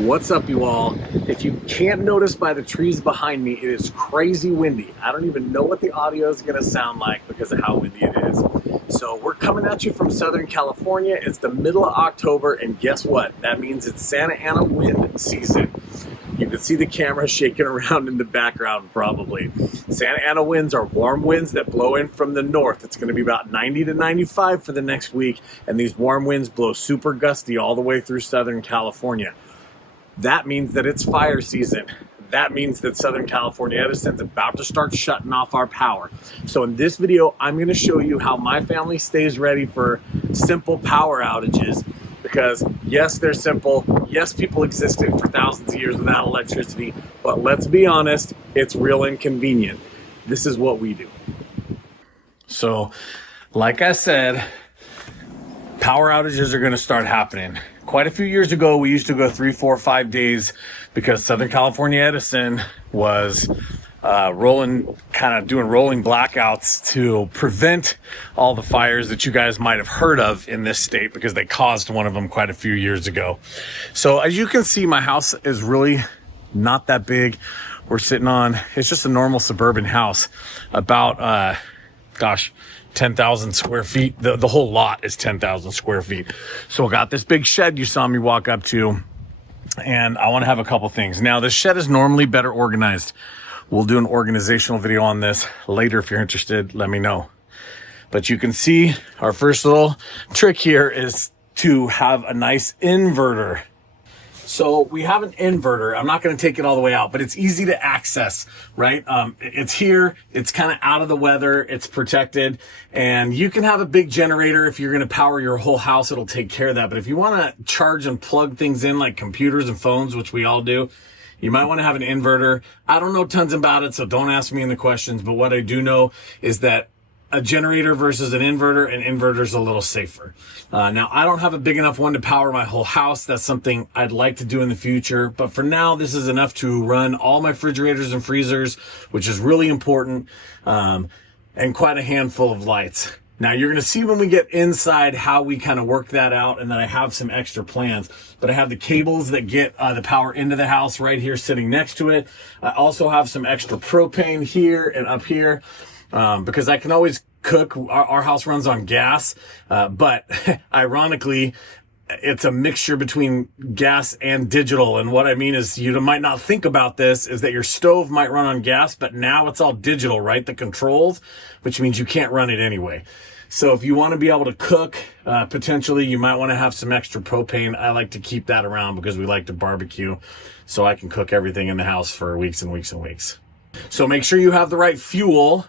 What's up, you all? If you can't notice by the trees behind me, it is crazy windy. I don't even know what the audio is going to sound like because of how windy it is. So we're coming at you from Southern California. It's the middle of October, and guess what? That means it's Santa Ana wind season. You can see the camera shaking around in the background probably. Santa Ana winds are warm winds that blow in from the north. It's going to be about 90 to 95 for the next week, and these warm winds blow super gusty all the way through Southern California. That means that it's fire season. That means that Southern California Edison's about to start shutting off our power. So in this video, I'm going to show you how my family stays ready for simple power outages. Because yes, they're simple. Yes, people existed for thousands of years without electricity. But let's be honest, it's real inconvenient. This is what we do. So, like I said, power outages are going to start happening. Quite a few years ago, we used to go 3, 4, 5 days because Southern California Edison was rolling blackouts to prevent all the fires that you guys might have heard of in this state because they caused one of them quite a few years ago. So as you can see, my house is really not that big. We're sitting on, it's just a normal suburban house, about, 10,000 square feet. The whole lot is 10,000 square feet. So I got this big shed you saw me walk up to, and I want to have a couple things. Now, this shed is normally better organized. We'll do an organizational video on this later. If you're interested, let me know. But you can see our first little trick here is to have a nice inverter. So we have an inverter. I'm not going to take it all the way out, but it's easy to access, right? It's here. It's kind of out of the weather. It's protected. And you can have a big generator. If you're going to power your whole house, it'll take care of that. But if you want to charge and plug things in like computers and phones, which we all do, you might want to have an inverter. I don't know tons about it, so don't ask me in the questions. But what I do know is that a generator versus an inverter's a little safer. Now, I don't have a big enough one to power my whole house. That's something I'd like to do in the future. But for now, this is enough to run all my refrigerators and freezers, which is really important, and quite a handful of lights. Now, you're going to see when we get inside how we kind of work that out, and then I have some extra plans. But I have the cables that get the power into the house right here sitting next to it. I also have some extra propane here and up here. Because I can always cook. Our house runs on gas, but ironically, it's a mixture between gas and digital. And what I mean is, you might not think about this, is that your stove might run on gas, but now it's all digital, right? The controls, which means you can't run it anyway. So if you want to be able to cook, potentially you might want to have some extra propane. I like to keep that around because we like to barbecue, so I can cook everything in the house for weeks and weeks and weeks. So make sure you have the right fuel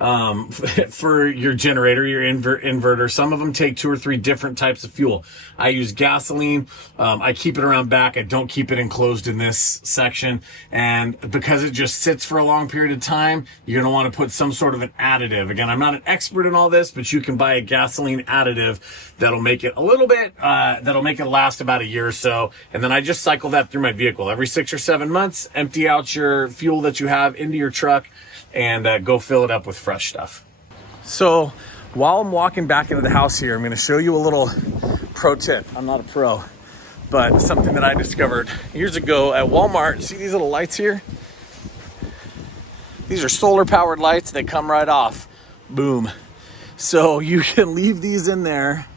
for your generator, your inverter. Some of them take 2 or 3 different types of fuel. I use gasoline. I keep it around back. I don't keep it enclosed in this section. And because it just sits for a long period of time, you're going to want to put some sort of an additive. Again, I'm not an expert in all this, but you can buy a gasoline additive that'll make it a little bit, that'll make it last about a year or so. And then I just cycle that through my vehicle. Every 6 or 7 months, empty out your fuel that you have into your truck and go fill it up with fresh stuff. So while I'm walking back into the house here, I'm going to show you a little pro tip. I'm not a pro, but something that I discovered years ago at Walmart. See these little lights here? These are solar powered lights. They come right off. Boom. So you can leave these in there.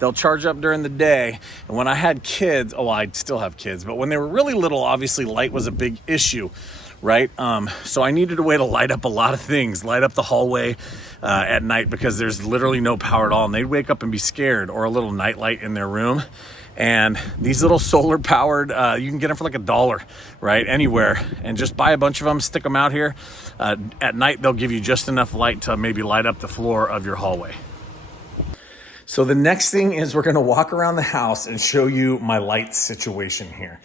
They'll charge up during the day. And when I had kids, I still have kids, but when they were really little, obviously light was a big issue. Right? So I needed a way to light up a lot of things, light up the hallway at night because there's literally no power at all. And they'd wake up and be scared, or a little night light in their room. And these little solar powered, you can get them for like $1, right? Anywhere. And just buy a bunch of them, stick them out here. At night, they'll give you just enough light to maybe light up the floor of your hallway. So the next thing is we're going to walk around the house and show you my light situation here.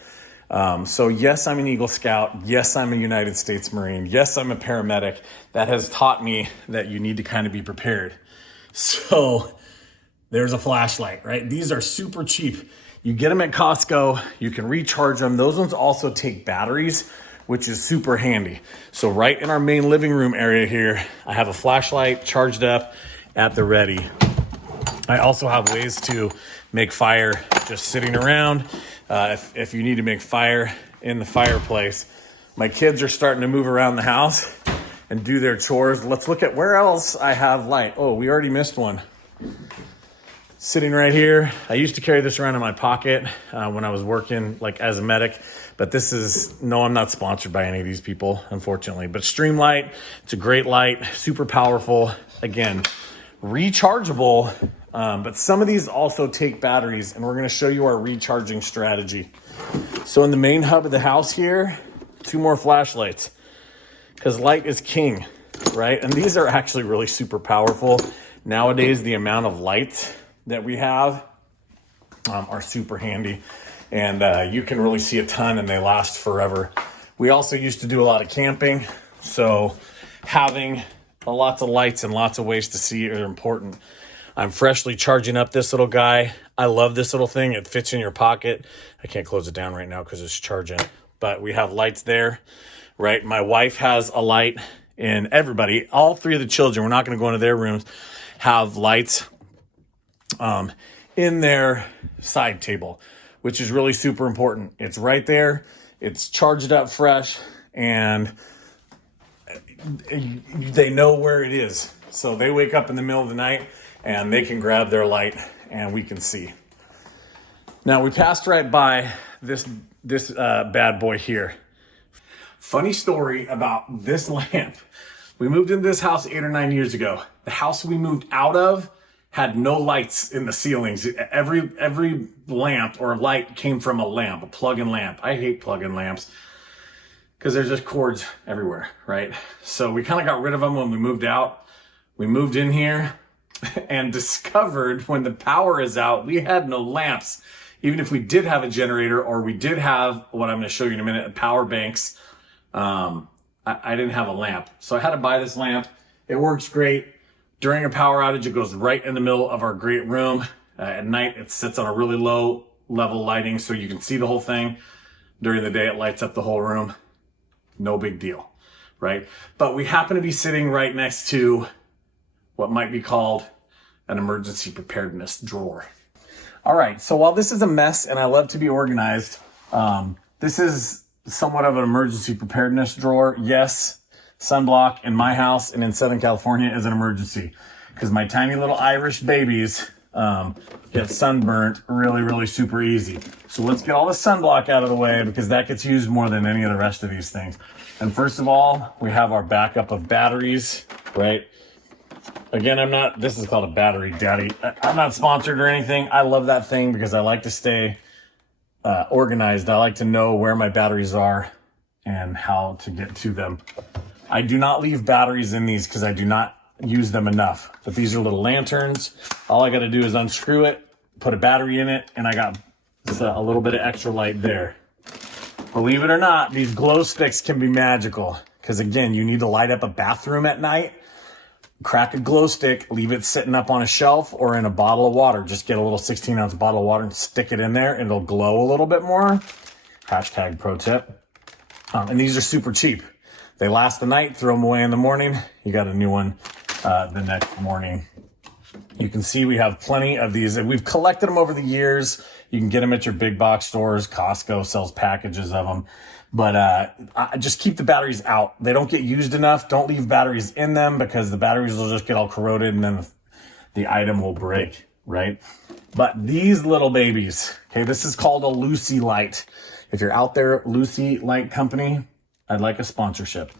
So yes, I'm an Eagle Scout. Yes, I'm a United States Marine. Yes, I'm a paramedic. That has taught me that you need to kind of be prepared. So there's a flashlight, right? These are super cheap. You get them at Costco. You can recharge them. Those ones also take batteries, which is super handy. So right in our main living room area here, I have a flashlight charged up at the ready. I also have ways to make fire just sitting around. If you need to make fire in the fireplace. My kids are starting to move around the house and do their chores. Let's look at where else I have light. Oh, we already missed one. Sitting right here. I used to carry this around in my pocket when I was working like as a medic, but this is, no, I'm not sponsored by any of these people, unfortunately, but Streamlight, it's a great light, super powerful. Again, rechargeable, but some of these also take batteries, and we're gonna show you our recharging strategy. So in the main hub of the house here, 2 more flashlights, because light is king, right? And these are actually really super powerful. Nowadays, the amount of light that we have are super handy, and you can really see a ton and they last forever. We also used to do a lot of camping, so having lots of lights and lots of ways to see are important. I'm freshly charging up this little guy. I love this little thing. It fits in your pocket. I can't close it down right now because it's charging, but we have lights there, right? My wife has a light, and everybody, all 3 of the children, we're not going to go into their rooms, have lights in their side table, which is really super important. It's right there. It's charged up fresh, and they know where it is. So they wake up in the middle of the night and they can grab their light and we can see. Now we passed right by this bad boy here. Funny story about this lamp. We moved into this house 8 or 9 years ago. The house we moved out of had no lights in the ceilings. Every lamp or light came from a lamp, a plug-in lamp. I hate plug-in lamps because there's just cords everywhere, right? So we kind of got rid of them when we moved out. We moved in here and discovered when the power is out, we had no lamps. Even if we did have a generator, or we did have what I'm going to show you in a minute, power banks, I didn't have a lamp. So I had to buy this lamp. It works great. During a power outage, it goes right in the middle of our great room. At night, it sits on a really low level lighting so you can see the whole thing. During the day, it lights up the whole room. No big deal, right? But we happen to be sitting right next to what might be called an emergency preparedness drawer. All right, so while this is a mess and I love to be organized, this is somewhat of an emergency preparedness drawer. Yes, sunblock in my house and in Southern California is an emergency because my tiny little Irish babies get sunburnt really super easy. So let's get all the sunblock out of the way because that gets used more than any of the rest of these things. And first of all, we have our backup of batteries, right? Again, this is called a battery daddy. I'm not sponsored or anything. I love that thing because I like to stay organized. I like to know where my batteries are and how to get to them. I do not leave batteries in these because I do not use them enough. But these are little lanterns. All I got to do is unscrew it, put a battery in it, and I got a little bit of extra light there. Believe it or not, these glow sticks can be magical because, again, you need to light up a bathroom at night. Crack a glow stick, leave it sitting up on a shelf or in a bottle of water. Just get a little 16-ounce bottle of water and stick it in there. It'll glow a little bit more. Hashtag pro tip. And these are super cheap. They last the night, throw them away in the morning. You got a new one the next morning. You can see we have plenty of these. We've collected them over the years. You can get them at your big box stores. Costco sells packages of them. But just keep the batteries out. They don't get used enough. Don't leave batteries in them because the batteries will just get all corroded and then the item will break, right? But these little babies, okay, this is called a Lucy light. If you're out there, Lucy Light Company, I'd like a sponsorship.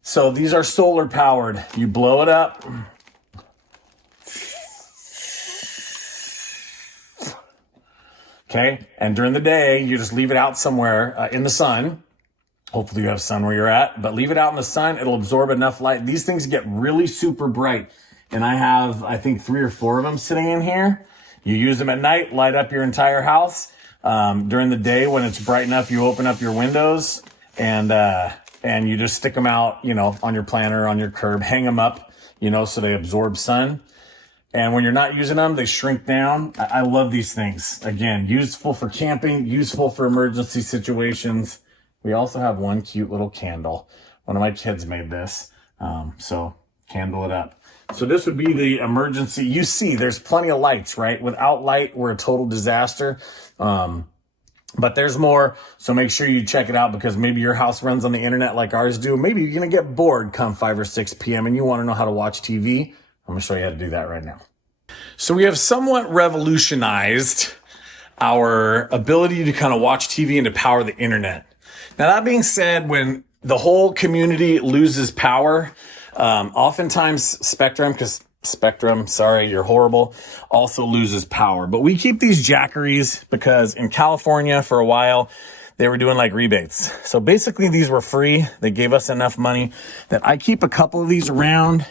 So these are solar powered. You blow it up. Okay, and during the day, you just leave it out somewhere in the sun. Hopefully you have sun where you're at, but leave it out in the sun. It'll absorb enough light. These things get really super bright. And I have, I think, 3 or 4 of them sitting in here. You use them at night, light up your entire house. During the day, when it's bright enough, you open up your windows and you just stick them out, on your planter, on your curb, hang them up, so they absorb sun. And when you're not using them, they shrink down. I love these things. Again, useful for camping, useful for emergency situations. We also have one cute little candle. One of my kids made this. So candle it up. So this would be the emergency. You see, there's plenty of lights, right? Without light, we're a total disaster. But there's more, so make sure you check it out because maybe your house runs on the internet like ours do. Maybe you're going to get bored come 5 or 6 p.m. and you want to know how to watch TV. I'm going to show you how to do that right now. So we have somewhat revolutionized our ability to kind of watch TV and to power the internet. Now, that being said, when the whole community loses power, oftentimes Spectrum, sorry, you're horrible, also loses power. But we keep these jackeries because in California for a while, they were doing like rebates. So basically these were free. They gave us enough money that I keep a couple of these around.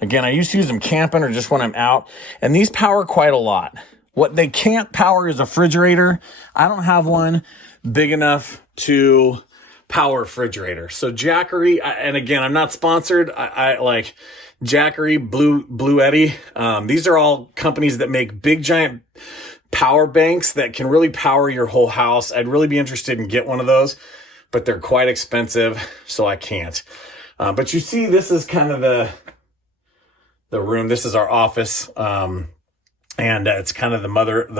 Again, I used to use them camping or just when I'm out. And these power quite a lot. What they can't power is a refrigerator. I don't have one big enough to power refrigerator. So Jackery, and again, I'm not sponsored. I like Jackery, Blue Eddy. These are all companies that make big giant power banks that can really power your whole house. I'd really be interested in get one of those, but they're quite expensive, so I can't. But you see, this is kind of the room. This is our office. And it's kind of the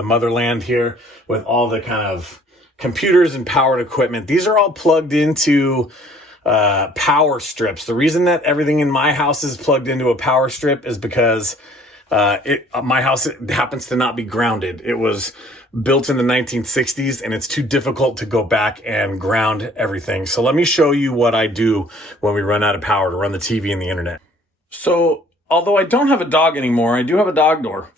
motherland here with all the kind of computers and powered equipment. These are all plugged into power strips. The reason that everything in my house is plugged into a power strip is because my house happens to not be grounded. It was built in the 1960s and it's too difficult to go back and ground everything. So let me show you what I do when we run out of power to run the TV and the internet. So although I don't have a dog anymore, I do have a dog door.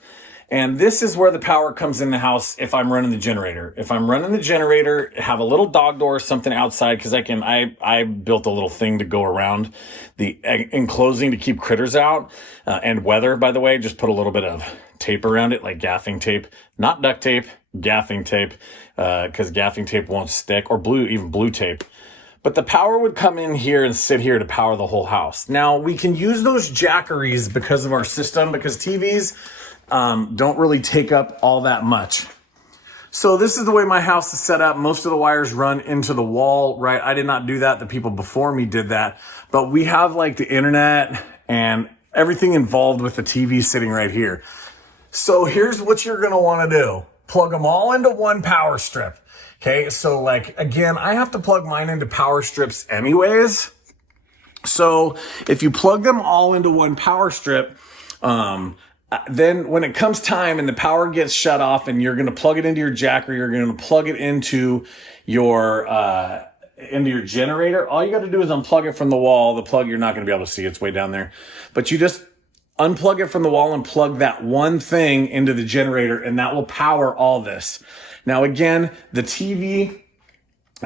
And this is where the power comes in the house if I'm running the generator. If I'm running the generator, have a little dog door or something outside because I built a little thing to go around the enclosing to keep critters out. And weather, by the way, just put a little bit of tape around it, like gaffing tape, not duct tape, gaffing tape, because gaffing tape won't stick, or even blue tape. But the power would come in here and sit here to power the whole house. Now, we can use those jackeries because of our system, because TVs don't really take up all that much. So this is the way my house is set up. Most of the wires run into the wall, right? I did not do that. The people before me did that. But we have like the internet and everything involved with the TV sitting right here. So here's what you're going to want to do. Plug them all into one power strip. Okay, so like, again, I have to plug mine into power strips anyways. So if you plug them all into one power strip, then when it comes time and the power gets shut off and you're going to plug it into your jacker, you're going to plug it into your generator, all you got to do is unplug it from the wall. The plug, you're not going to be able to see, it's way down there. But you just unplug it from the wall and plug that one thing into the generator and that will power all this. Now, again, the TV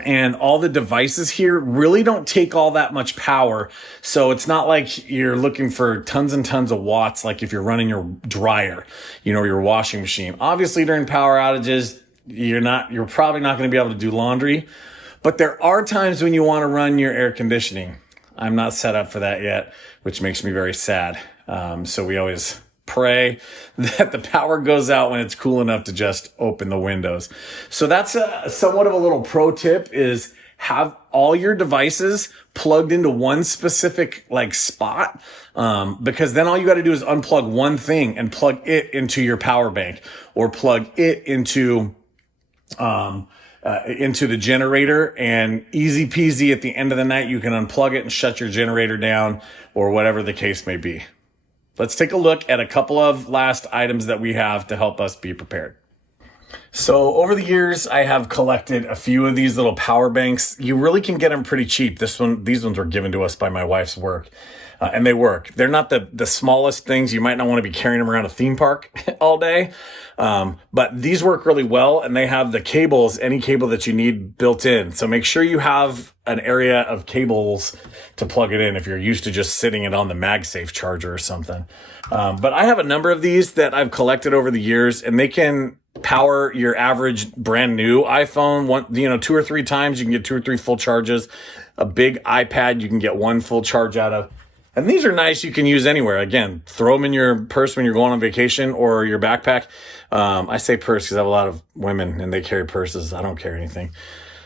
and all the devices here really don't take all that much power. So it's not like you're looking for tons and tons of watts, like if you're running your dryer, your washing machine. Obviously, during power outages, you're probably not going to be able to do laundry, but there are times when you want to run your air conditioning. I'm not set up for that yet, which makes me very sad. So we always pray that the power goes out when it's cool enough to just open the windows. So that's somewhat of a little pro tip, is have all your devices plugged into one specific spot. Because then all you got to do is unplug one thing and plug it into your power bank, or plug it into the generator, and easy peasy at the end of the night, you can unplug it and shut your generator down, or whatever the case may be. Let's take a look at a couple of last items that we have to help us be prepared. So over the years, I have collected a few of these little power banks. You really can get them pretty cheap. These ones were given to us by my wife's work, and they work. They're not the smallest things. You might not want to be carrying them around a theme park all day, but these work really well, and they have the cables, any cable that you need built in. So make sure you have an area of cables to plug it in if you're used to just sitting it on the MagSafe charger or something. But I have a number of these that I've collected over the years, and they can power your average brand new iPhone 2 or 3 times. You can get 2 or 3 full charges. A big iPad you can get 1 full charge out of. And these are nice. You can use anywhere. Again, throw them in your purse when you're going on vacation, or your backpack. I say purse because I have a lot of women and they carry purses. I don't carry anything.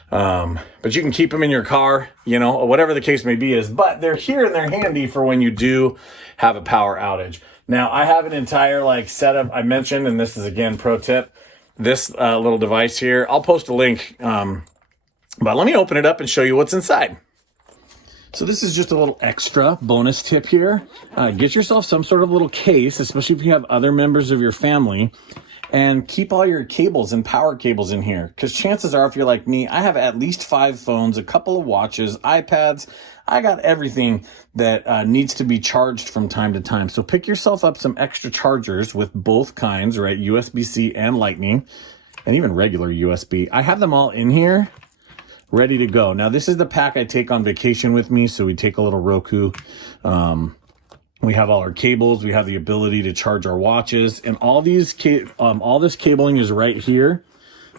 But you can keep them in your car, you know, whatever the case may be is, but they're here and they're handy for when you do have a power outage. Now I have an entire like setup I mentioned, and this is again, pro tip, this little device here. I'll post a link, but let me open it up and show you what's inside. So this is just a little extra bonus tip here. Get yourself some sort of little case, especially if you have other members of your family, and keep all your cables and power cables in here. Because chances are, if you're like me, I have at least 5 phones, a couple of watches, iPads. I got everything that needs to be charged from time to time. So pick yourself up some extra chargers with both kinds, right? USB-C and Lightning, and even regular USB. I have them all in here, ready to go. Now, this is the pack I take on vacation with me. So we take a little Roku. We have all our cables. We have the ability to charge our watches, and all these all this cabling is right here.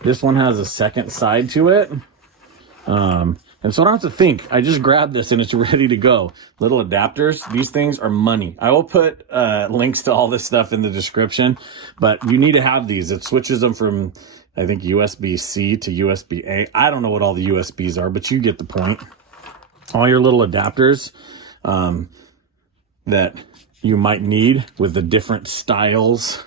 This one has a second side to it. And so I don't have to think. I just grab this and it's ready to go. Little adapters. These things are money. I will put links to all this stuff in the description, but you need to have these. It switches them from, I think, USB-C to USB-A. I don't know what all the USBs are, but you get the point. All your little adapters that you might need with the different styles,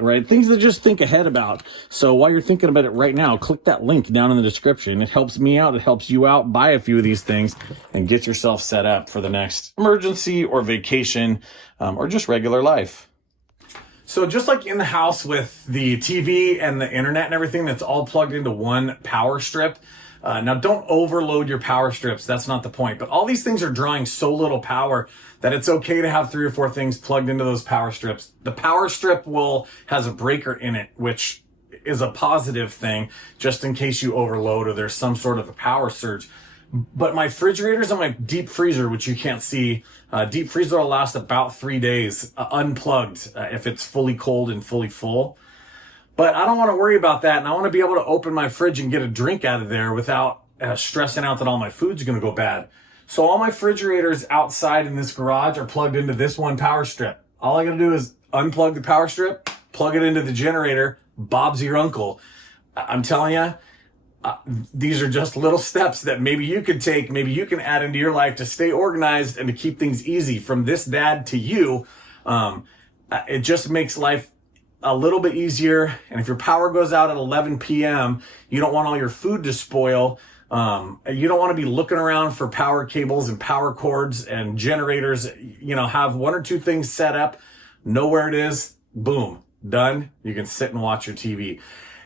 right? Things to just think ahead about. So while you're thinking about it right now, click that link down in the description. It helps me out. It helps you out. Buy a few of these things and get yourself set up for the next emergency or vacation, or just regular life. So just like in the house with the TV and the internet and everything, that's all plugged into one power strip. Now, don't overload your power strips. That's not the point. But all these things are drawing so little power that it's okay to have 3 or 4 things plugged into those power strips. The power strip has a breaker in it, which is a positive thing, just in case you overload or there's some sort of a power surge. But my refrigerators and my deep freezer, which you can't see, deep freezer will last about 3 days unplugged if it's fully cold and fully full. But I don't want to worry about that, and I want to be able to open my fridge and get a drink out of there without stressing out that all my food's going to go bad. So all my refrigerators outside in this garage are plugged into this one power strip. All I got to do is unplug the power strip, plug it into the generator. Bob's your uncle. I'm telling you, these are just little steps that maybe you could take, maybe you can add into your life to stay organized and to keep things easy. From this dad to you, it just makes life a little bit easier. And if your power goes out at 11 p.m., you don't want all your food to spoil. You don't want to be looking around for power cables and power cords and generators. You know, have 1 or 2 things set up, know where it is, boom, done. You can sit and watch your TV.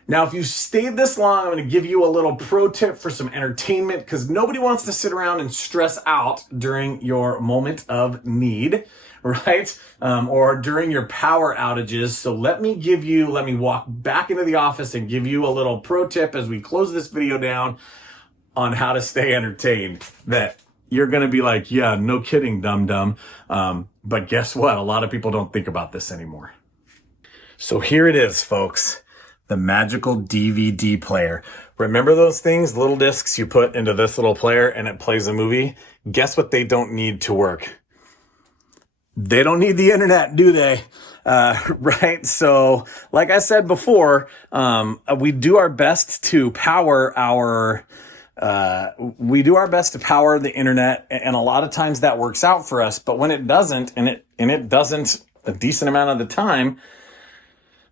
Now, if you stayed this long, I'm going to give you a little pro tip for some entertainment, because nobody wants to sit around and stress out during your moment of need, right? Or during your power outages. So let me walk back into the office and give you a little pro tip as we close this video down on how to stay entertained, that you're going to be like, yeah, no kidding, dum-dum. But guess what? A lot of people don't think about this anymore. So here it is, folks. The magical DVD player. Remember those things, little discs you put into this little player and it plays a movie? Guess what they don't need to work? They don't need the internet, do they? Right? So like I said before, we do our best to power the internet, and a lot of times that works out for us. But when it doesn't, and it doesn't a decent amount of the time,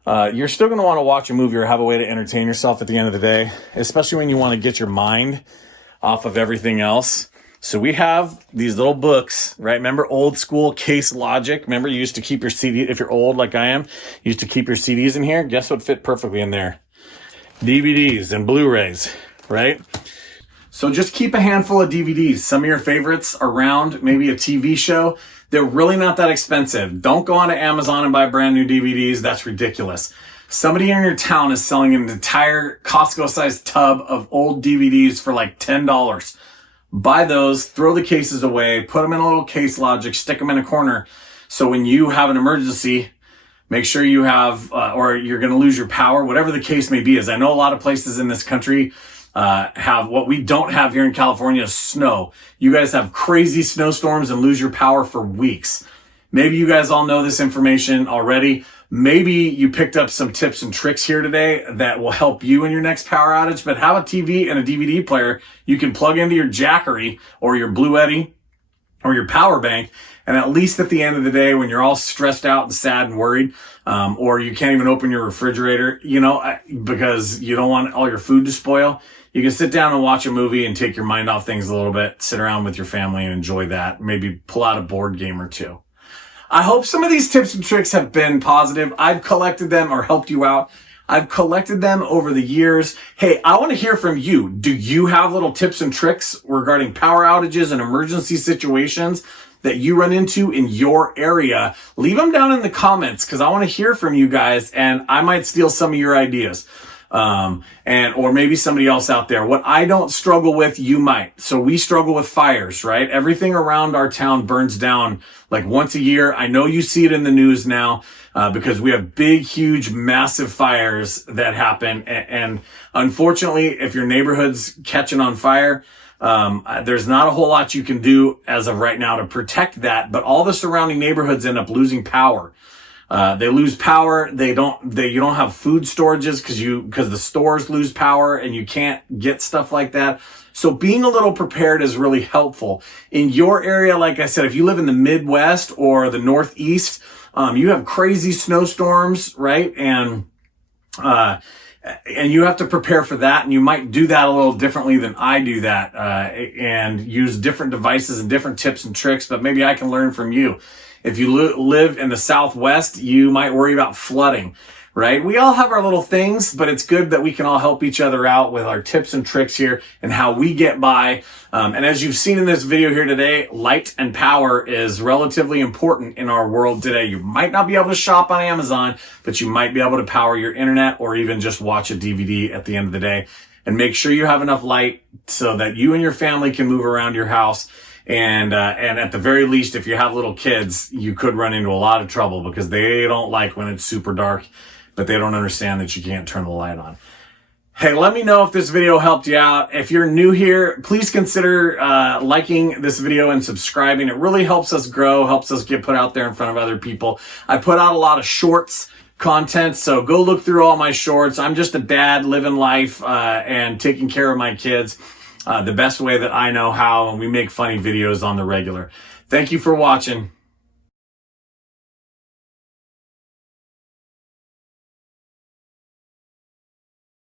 you're still going to want to watch a movie or have a way to entertain yourself at the end of the day, especially when you want to get your mind off of everything else. So we have these little books, right? Remember old school case logic? Remember you used to keep your CD, if you're old like I am, you used to keep your CDs in here. Guess what fit perfectly in there? DVDs and Blu-rays, right? So just keep a handful of DVDs. Some of your favorites around, maybe a TV show. They're really not that expensive. Don't go onto Amazon and buy brand new DVDs. That's ridiculous. Somebody in your town is selling an entire Costco-sized tub of old DVDs for like $10. Buy those, throw the cases away, put them in a little case logic, stick them in a corner. So when you have an emergency, make sure you have, or you're going to lose your power, whatever the case may be. As I know a lot of places in this country have what we don't have here in California is snow. You guys have crazy snowstorms and lose your power for weeks. Maybe you guys all know this information already, Maybe you picked up some tips and tricks here today that will help you in your next power outage, but have a TV and a DVD player you can plug into your Jackery or your Blue Eddy or your power bank. And at least at the end of the day, when you're all stressed out and sad and worried, or you can't even open your refrigerator, because you don't want all your food to spoil, you can sit down and watch a movie and take your mind off things a little bit, sit around with your family and enjoy that. Maybe pull out a board game or two. I hope some of these tips and tricks have been positive. I've collected them or helped you out. I've collected them over the years. Hey, I want to hear from you. Do you have little tips and tricks regarding power outages and emergency situations that you run into in your area? Leave them down in the comments because I want to hear from you guys and I might steal some of your ideas. Or maybe somebody else out there. What I don't struggle with, you might. So we struggle with fires, right? Everything around our town burns down like once a year. I know you see it in the news now, because we have big, huge, massive fires that happen. And unfortunately, if your neighborhood's catching on fire, there's not a whole lot you can do as of right now to protect that, but all the surrounding neighborhoods end up losing power. They lose power. You don't have food storages because the stores lose power and you can't get stuff like that. So being a little prepared is really helpful. In your area, like I said, if you live in the Midwest or the Northeast, you have crazy snowstorms, right? And you have to prepare for that. And you might do that a little differently than I do that, and use different devices and different tips and tricks, but maybe I can learn from you. If you live in the Southwest, you might worry about flooding, right? We all have our little things, but it's good that we can all help each other out with our tips and tricks here and how we get by. And as you've seen in this video here today, light and power is relatively important in our world today. You might not be able to shop on Amazon, but you might be able to power your internet or even just watch a DVD at the end of the day. And make sure you have enough light so that you and your family can move around your house. And at the very least, if you have little kids, you could run into a lot of trouble because they don't like when it's super dark, but they don't understand that you can't turn the light on. Hey, let me know if this video helped you out. If you're new here, please consider liking this video and subscribing. It really helps us grow, helps us get put out there in front of other people. I put out a lot of shorts content, so go look through all my shorts. I'm just a dad living life and taking care of my kids the best way that I know how, and we make funny videos on the regular. Thank you for watching.